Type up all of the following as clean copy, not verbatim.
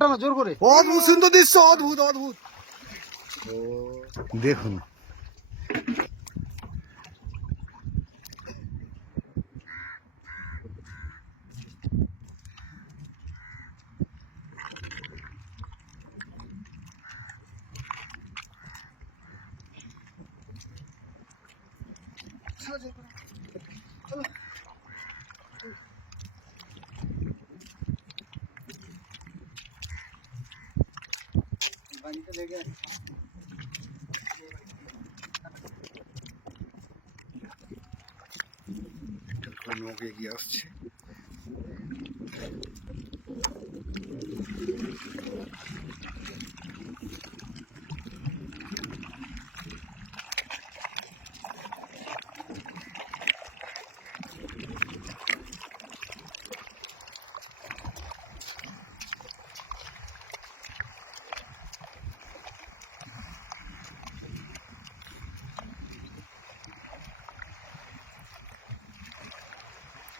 টানো জোর করে। অদ্ভুত সুন্দর দৃশ্য, অদ্ভুত অদ্ভুত। দেখুন নৌকা এগিয়ে আসছে।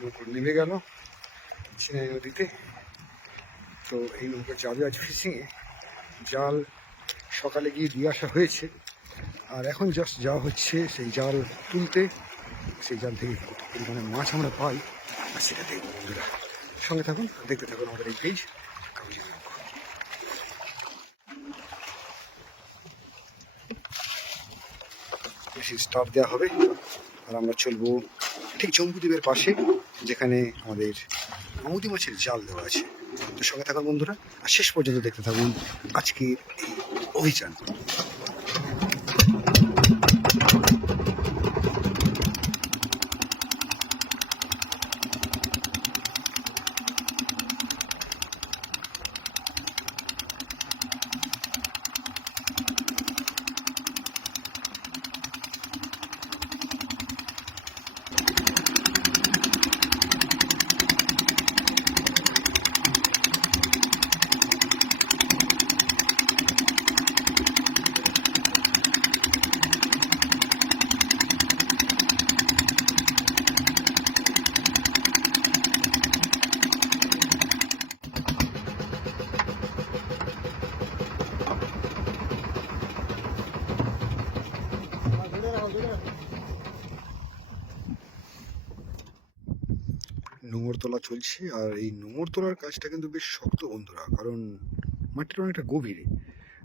নৌকা নেমে গেল ছিনাই নদীতে। তো এই নৌকা যাবে আজ ফিশিংয়ে। জাল সকালে গিয়ে দিয়ে আসা হয়েছে, আর এখন জাস্ট যাওয়া হচ্ছে সেই জাল তুলতে। সেই জাল থেকে কত পরিমাণে মাছ আমরা পাই আর সেটা দেখবো বন্ধুরা। সঙ্গে থাকুন, দেখতে থাকুন আমাদের এই পেজ কাগজি নৌকা। বেশি স্টার্ট দেওয়া হবে আর আমরা চলবো ঠিক জম্বুদ্বীপের পাশে, যেখানে আমাদের আমুদি মাছের জাল দেওয়া আছে। তো সঙ্গে থাকুন বন্ধুরা, আর শেষ পর্যন্ত দেখতে থাকুন আজকের এই অভিযান। নোঙর তোলা চলছে, আর এই নোঙর তোলার কাজটা কিন্তু বেশ শক্ত বন্ধুরা, কারণ মাটিটা অনেকটা গভীরে।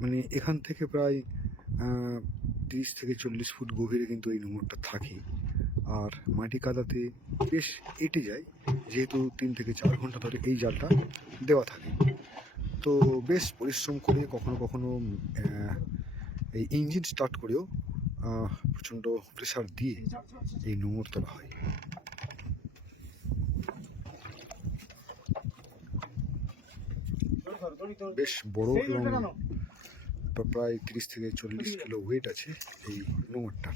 মানে এখান থেকে প্রায় 30 থেকে 40 ফুট গভীরে কিন্তু এই নোঙরটা থাকে, আর মাটি কাদাতে বেশ এঁটে যায়, যেহেতু 3 থেকে 4 ঘন্টা ধরে এই জালটা দেওয়া থাকে। তো বেশ পরিশ্রম করে কখনো কখনো এই ইঞ্জিন স্টার্ট করেও প্রচণ্ড প্রেসার দিয়ে এই নোঙর তোলা হয়। বেশ বড় এবং প্রায় 30 থেকে 40 কিলো ওয়েট আছে এই নোঙরটা।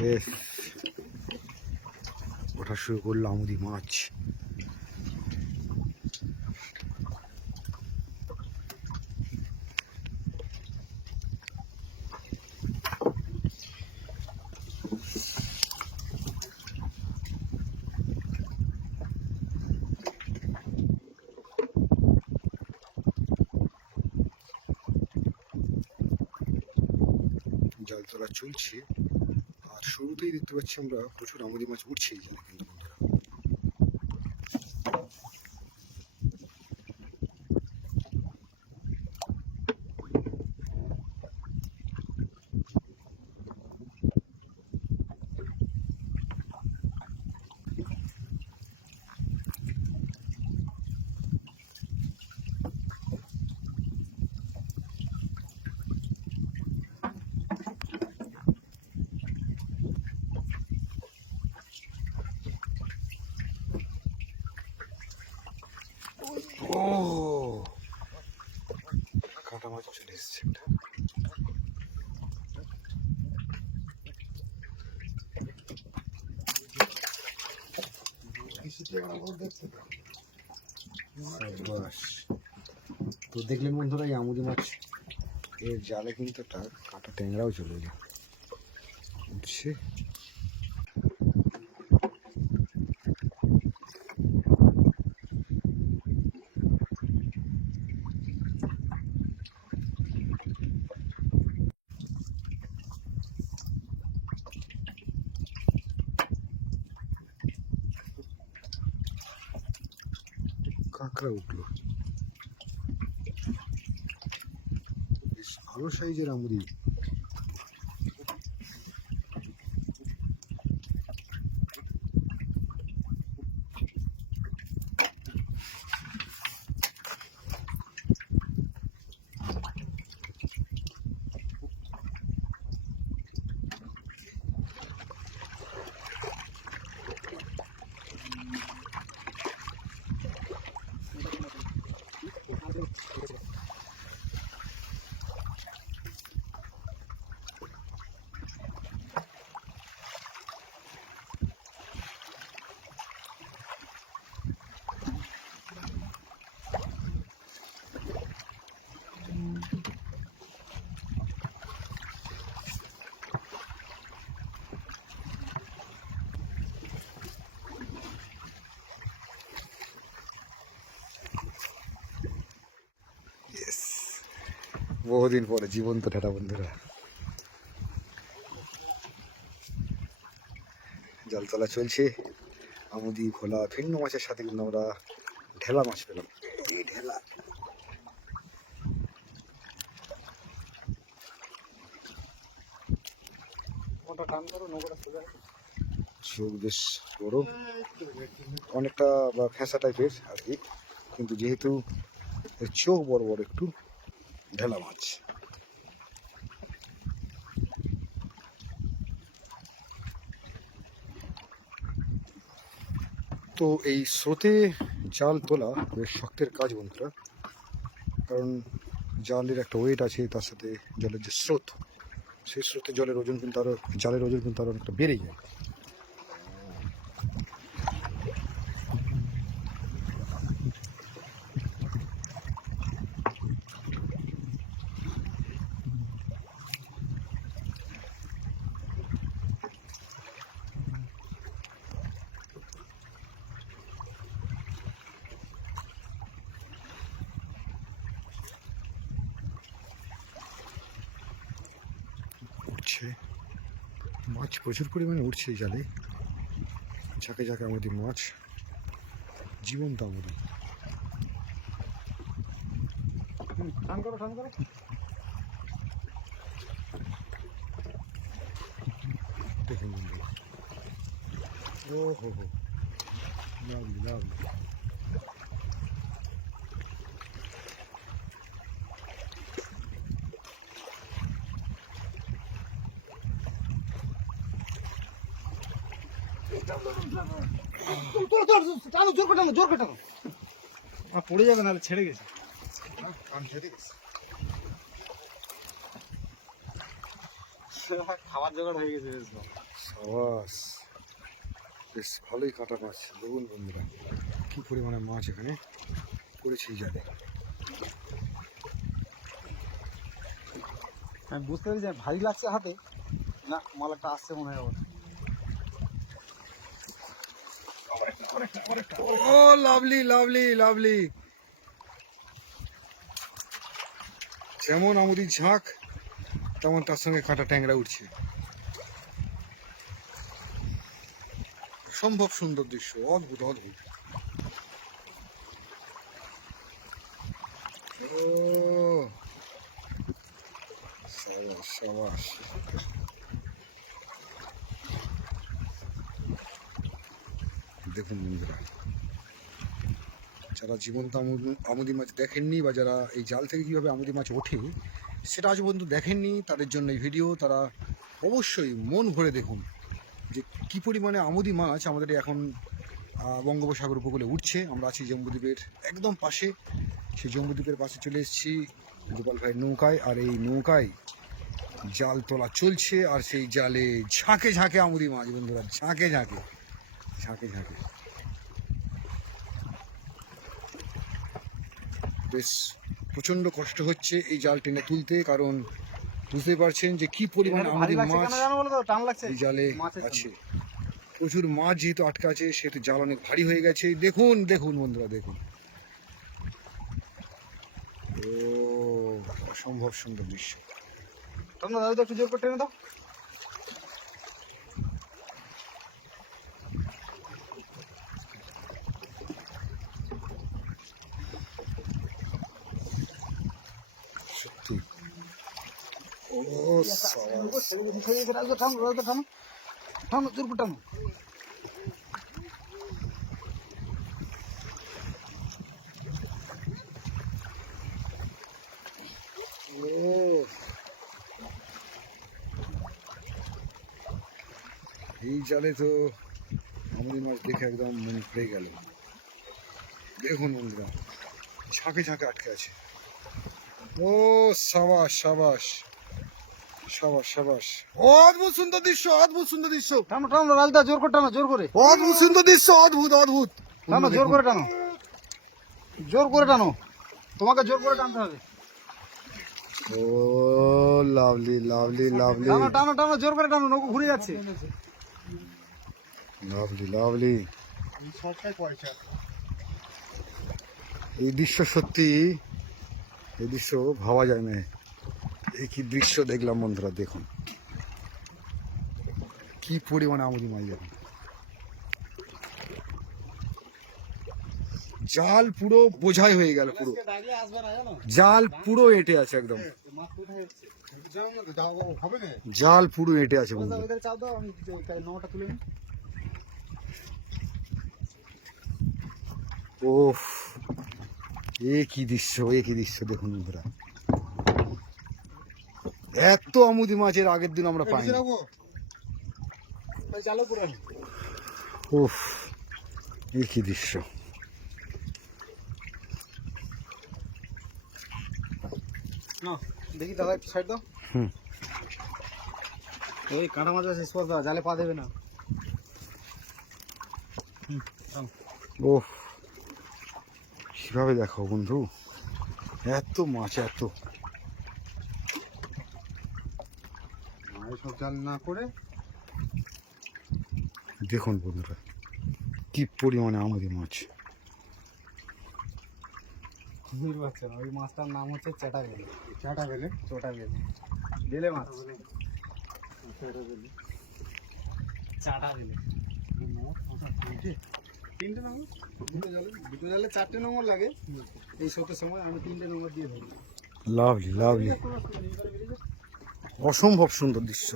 বেশ ওঠা শুরু করলো আমুদি মাছ। জাল তোলা চলছে, আর শুরুতেই দেখতে পাচ্ছি আমরা প্রচুর আমুদি মাছ উঠছে এখানে কিন্তু বন্ধুরা। চলে এসছে একটা। তো দেখলেন বন্ধুরা, এই আমুদি মাছ এর জালে কিন্তু একটা কাঁটা ট্যাংরাও চলে যায় উঠছে। কাঁকড়া উঠলো, বেশ ভালো সাইজের আমুদি। বহুদিন পরে জীবন্ত ঠেটা বন্ধুরা। জাল তোলা চলছে, আমুদি খোলা ভিন্ন মাছের সাথে কিন্তু আমরা ঢেলা মাছ পেলাম। এই ঢেলা চোখ বেশ বড়, অনেকটা বা ফ্যাঁসা টাইপের আর কি, কিন্তু যেহেতু এর চোখ বড় বড় একটু ঢেলা মাছ। তো এই স্রোতে জাল তোলা বেশ শক্তের কাজ বন্ধুরা, কারণ জালের একটা ওয়েট আছে, তার সাথে জলের যে স্রোত, সেই স্রোতে জলের ওজন কিন্তু আরও, জালের ওজন কিন্তু আরও অনেকটা বেড়ে যায়। উঠছে মাছ, প্রচুর পরিমাণে উঠছে এই জালে, ঝাঁকে ঝাঁকে আমাদের মাছ, জীবন্ত আমাদের। দেখেন বন্ধু, ও হো হো, লাভলি লাভলি। পড়ে যাবে, নাহলে ছেড়ে গেছে। খাবার জোগাড় হয়ে গেছে বেশ। সাবাস, বেশ ভালোই কাটা মাছ। দেখুন বন্ধুরা কি পরিমাণে মাছ এখানে পড়েছে এই জালে। আমি বুঝতে পারছি ভারী লাগছে হাতে, না মাল একটা আসছে মনে হয়। ও লাভলি লাভলি লাভলি, যেমন আমুদির ঝাঁক তেমন তার সঙ্গে কাঁটা ট্যাংরা উঠছে। সম্ভব সুন্দর দৃশ্য, অদ্ভুত অদ্ভুত। ও সাবাস সাবাস। দেখুন বন্ধুরা, যারা জীবন্ত আমুদি মাছ দেখেননি, বা যারা এই জাল থেকে কীভাবে আমুদি মাছ ওঠে সেটা আজ পর্যন্ত দেখেননি, তাদের জন্য এই ভিডিও। তারা অবশ্যই মন ভরে দেখুন যে কী পরিমাণে আমুদি মাছ আমাদের এখন বঙ্গোপসাগর উপকূলে উঠছে। আমরা আছি জম্বুদ্বীপের একদম পাশে। সেই জম্বুদ্বীপের পাশে চলে এসেছি গোপাল ভাইয়ের নৌকায়, আর এই নৌকায় জাল তোলা চলছে, আর সেই জালে ঝাঁকে ঝাঁকে আমুদি মাছ বন্ধুরা, ঝাঁকে ঝাঁকে ঝাঁকে ঝাঁকে। বেশ প্রচণ্ড কষ্ট হচ্ছে এই জাল টেনে তুলতে, কারণ বুঝতে পারছেন যে কি পরিমাণ আমুদি মাছ এই জালে আছে। প্রচুর মাছ যেহেতু আটকা আছে সেহেতু জাল অনেক ভারী হয়ে গেছে। দেখুন দেখুন বন্ধুরা, দেখুন, ও অসম্ভব সুন্দর দৃশ্য। তোমরা দাদু একটু জোর করে টেনে দাও। সত্যি ও টানো জোর করে টানো। এই জালে তো আমুদি মাছ দেখে একদম মনে পড়ে গেল। দেখুন বন্ধুরা, ঝাঁকে ঝাঁকে আটকে আছে। ও সাবাস সাবাস সাবাস সাবাস, অদ্ভুত সুন্দর দৃশ্য, অদ্ভুত সুন্দর দৃশ্য। টানো টানো রাজদা, জোর করে টানো, জোর করে। অদ্ভুত সুন্দর দৃশ্য, অদ্ভুত অদ্ভুত। টানো জোর করে টানো, জোর করে টানো, তোমাকে জোর করে টানতে হবে। ও লাভলি লাভলি লাভলি, টানো টানো টানো, জোর করে টানো, নৌকো ঘুরে যাচ্ছে। Lovely lovely. এই দৃশ্য সত্যি, এই দৃশ্য ভাবা যায় না। এই কি দৃশ্য দেখলাম বন্ধুরা, দেখুন কি পরিমাণে আমুদি মাছ। দেখুন জাল পুরো বোঝাই হয়ে গেল, পুরো জাল পুরো এঁটে আছে একদম, জাল পুরো এঁটে আছে বন্ধুরা। ওফ, এ কি দৃশ্য, এ কি দৃশ্য দেখুন বন্ধুরা। এত আমুদি মাছের আগের দিন আমরা পাই। ওফ, এ কি দৃশ্য। দেখি দাদা একটু সাইড দাও। ওই কাঁটা মাছ আছে, স্পর্শ দাও, জালে পা দেবে না। ওফ, কিভাবে দেখো বন্ধু, এত মাছ, এত সব জাল না করে দেখুন বন্ধুরা কি পরিমাণে আমুদি মাছ। বুঝতে পারছেন, ওই মাছটার নাম হচ্ছে চাটা বেলে। চাটা বেলে, চোটা বেলে, বেলে মাছ, চাটা বেলে। তিনটে নম্বর, দুটো জালে 4টে নম্বর লাগে। এই শোটের সময় আমি 3টে নম্বর দিয়ে ধরি। লাভলি লাভলি, অসম্ভব সুন্দর দৃশ্য।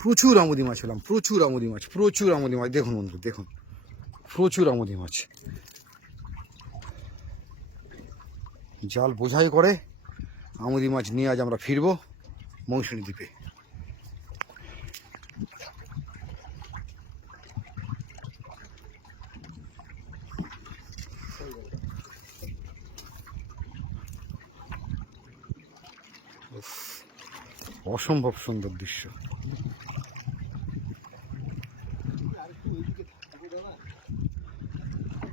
প্রচুর আমুদি মাছ হলাম, প্রচুর আমুদি মাছ, প্রচুর আমুদি মাছ। দেখুন বন্ধু, দেখুন প্রচুর আমুদি মাছ। জাল বোঝাই করে আমুদি মাছ নিয়ে আজ আমরা ফিরবো মৌসুমী দ্বীপে। অসম্ভব সুন্দর দৃশ্য।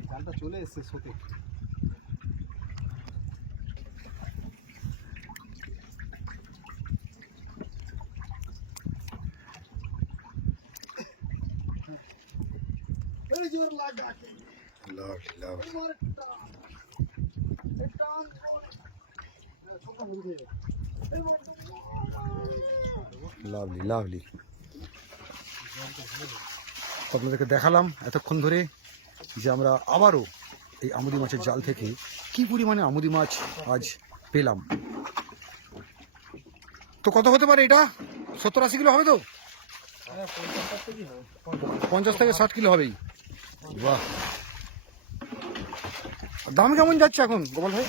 জালটা চলে এসছে শোতে। Lovely lovely. আপনাদেরকে দেখালাম এতক্ষণ ধরে যে আমরা আবারও এই আমুদি মাছের জাল থেকে কি পরিমাণে আমুদি মাছ আজ পেলাম। তো কত হতে পারে এটা? 70-80 কিলো হবে তো? 50 থেকে 60 কিলো হবেই। বাহ, দাম কেমন যাচ্ছে এখন গোপাল ভাই?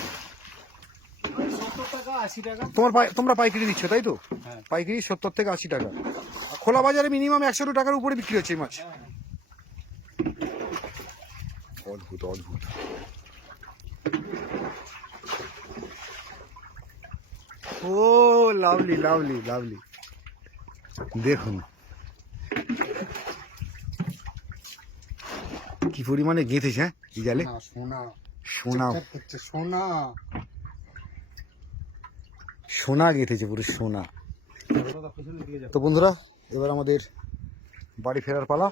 70 টাকা 80 টাকা। তোমরা পাইকারি দিচ্ছ তাই তো? হ্যাঁ। পাইকারি 70 থেকে 80 টাকা। খোলা বাজারে মিনিমাম 100 টাকার উপরে বিক্রি হচ্ছে এই মাছ। অদ্ভুত অদ্ভুত। ও লাভলি লাভলি লাভলি, দেখুন কি পরিমাণে গেঁথেছে। হ্যাঁ এই জালে সোনা সোনা সোনা সোনা গেঁথেছে, পুরো সোনা। তো বন্ধুরা, এবার আমাদের বাড়ি ফেরার পালা।